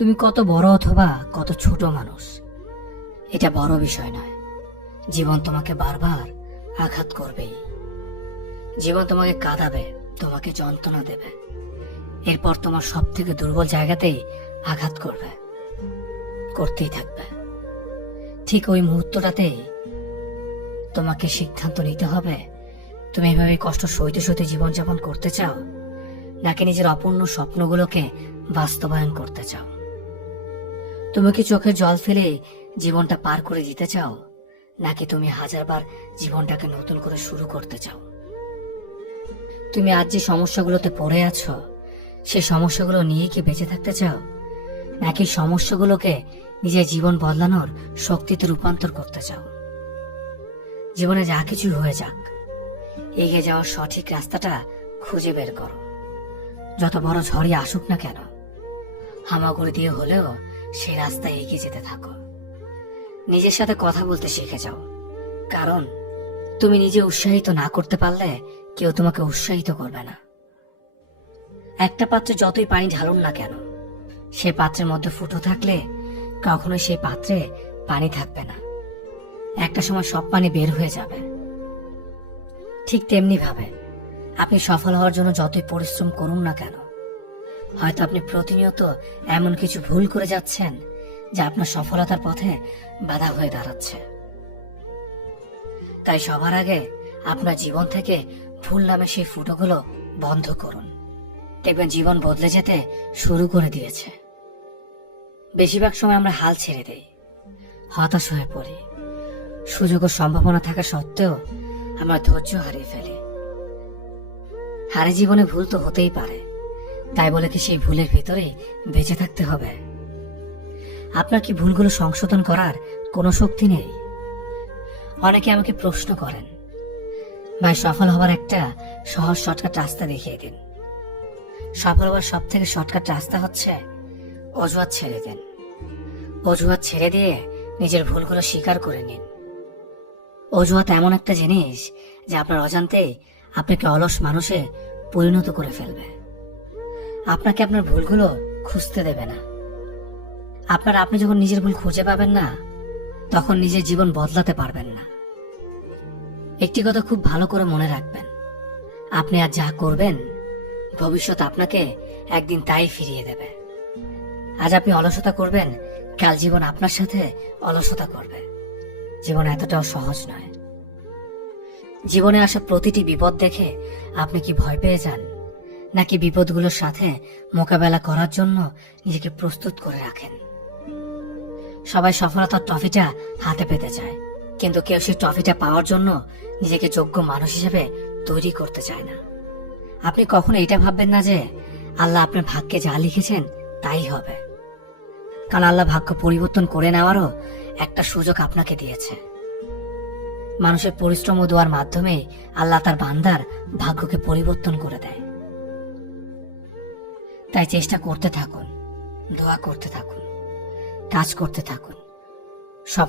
তুমি কত বড় অথবা কত ছোট মানুষ, এটা বড় বিষয় নয়। জীবন তোমাকে বারবার আঘাত করবেই জীবন তোমাকে কাঁদাবে, তোমাকে যন্ত্রণা দেবে। এরপর তোমার সব থেকে দুর্বল জায়গাতেই আঘাত করবে, করতেই থাকবে। ঠিক ওই মুহূর্তটাতেই তোমাকে সিদ্ধান্ত নিতে হবে, তুমি এভাবে কষ্ট সইতে সইতে জীবনযাপন করতে চাও, নাকি নিজের অপূর্ণ স্বপ্নগুলোকে বাস্তবায়ন করতে চাও? তুমি কি চোখে জল ফেলে জীবনটা পার করে দিতে চাও, নাকি তুমি হাজারবার জীবনটাকে নতুন করে শুরু করতে চাও? তুমি আজ যে সমস্যাগুলোতে পড়ে আছো সেই সমস্যাগুলো নিয়ে কি বেঁচে থাকতে চাও? নাকি সমস্যাগুলোকে নিজের জীবন বদলানোর শক্তিতে রূপান্তর করতে চাও? জীবনে যা কিছু হয়ে যাক, এগিয়ে যাওয়ার সঠিক রাস্তাটা খুঁজে বের করো। যত বড় ঝড়ই আসুক না কেন, হামাগুড়ি দিয়ে হলেও সেই রাস্তায় এগিয়ে যেতে থাকো। নিজের সাথে কথা বলতে শিখে যাও। কারণ, তুমি নিজে উৎসাহিত না করতে পারলে কেউ তোমাকে উৎসাহিত করবে না। একটা পাত্রে যতই পানি ঢালুন না কেন, সে পাত্রের মধ্যে ফুটো থাকলে কখনোই সেই পাত্রে পানি থাকবে না। একটা সময় সব পানি বের হয়ে যাবে। ঠিক তেমনি ভাবে আপনি সফল হওয়ার জন্য যতই পরিশ্রম করুন না কেন হয়তো আপনি প্রতিনিয়ত এমন কিছু ভুল করে যাচ্ছেন যা আপনার সফলতার পথে বাধা হয়ে দাঁড়াচ্ছে। তাই সবার আগে আপনার জীবন থেকে ভুল নামে সেই ফুটোগুলো বন্ধ করুন। দেখবেন জীবন বদলে যেতে শুরু করে দিয়েছে। বেশিরভাগ সময় আমরা হাল ছেড়ে দেই, হতাশ হয়ে পড়ি। সুযোগ ও সম্ভাবনা থাকা সত্ত্বেও আমরা ধৈর্য হারিয়ে ফেলি। হারে জীবনে ভুল তো হতেই পারে। তাই বলে কি সেই ভুলের ভিতরেই বেঁচে থাকতে হবে? আপনার কি ভুলগুলো সংশোধন করার কোনো শক্তি নেই? অনেকে আমাকে প্রশ্ন করেন, ভাই, সফল হওয়ার একটা সহজ শর্টকাট রাস্তা দেখিয়ে দিন। সফল হওয়ার সব থেকে শর্টকাট রাস্তা হচ্ছে অজুহাত ছেড়ে দিন। অজুহাত ছেড়ে দিয়ে নিজের ভুলগুলো স্বীকার করে নিন। অজুহাত এমন একটা জিনিস যে আপনার অজান্তেই আপনাকে অলস মানুষে পরিণত করে ফেলবে। আপনাকে আপনার ভুলগুলো খুঁজতে দেবে না। আপনার, আপনি যখন নিজের ভুল খুঁজে পাবেন না, তখন নিজের জীবন বদলাতে পারবেন না। একটি কথা খুব ভালো করে মনে রাখবেন। আপনি আর যা করবেন, ভবিষ্যৎ আপনাকে একদিন তাই ফিরিয়ে দেবে। আজ আপনি অলসতা করবেন, কাল জীবন আপনার সাথে অলসতা করবে। জীবন এতটাও সহজ নয়। জীবনে আসা প্রতিটি বিপদ দেখে আপনি কি ভয় পেয়ে যান? নাকি বিপদগুলোর সাথে মোকাবেলা করার জন্য নিজেকে প্রস্তুত করে রাখেন। সবাই সফলতার ট্রফিটা হাতে পেতে চায়, কিন্তু কেউ সেই ট্রফিটা পাওয়ার জন্য নিজেকে যোগ্য মানুষ হিসেবে তৈরি করতে চায় না। আপনি কখনো এটা ভাববেন না যে আল্লাহ আপনার ভাগ্যে যা লিখেছেন তাই হবে। কারণ আল্লাহ ভাগ্য পরিবর্তন করে নেওয়ারও একটা সুযোগ আপনাকে দিয়েছে। মানুষের পরিশ্রম ও মাধ্যমে আল্লাহ তার বান্দার ভাগ্যকে পরিবর্তন করে দেয়। তাই চেষ্টা করতে থাকুন দোয়া করতে থাকুন কাজ করতে থাকুন। সব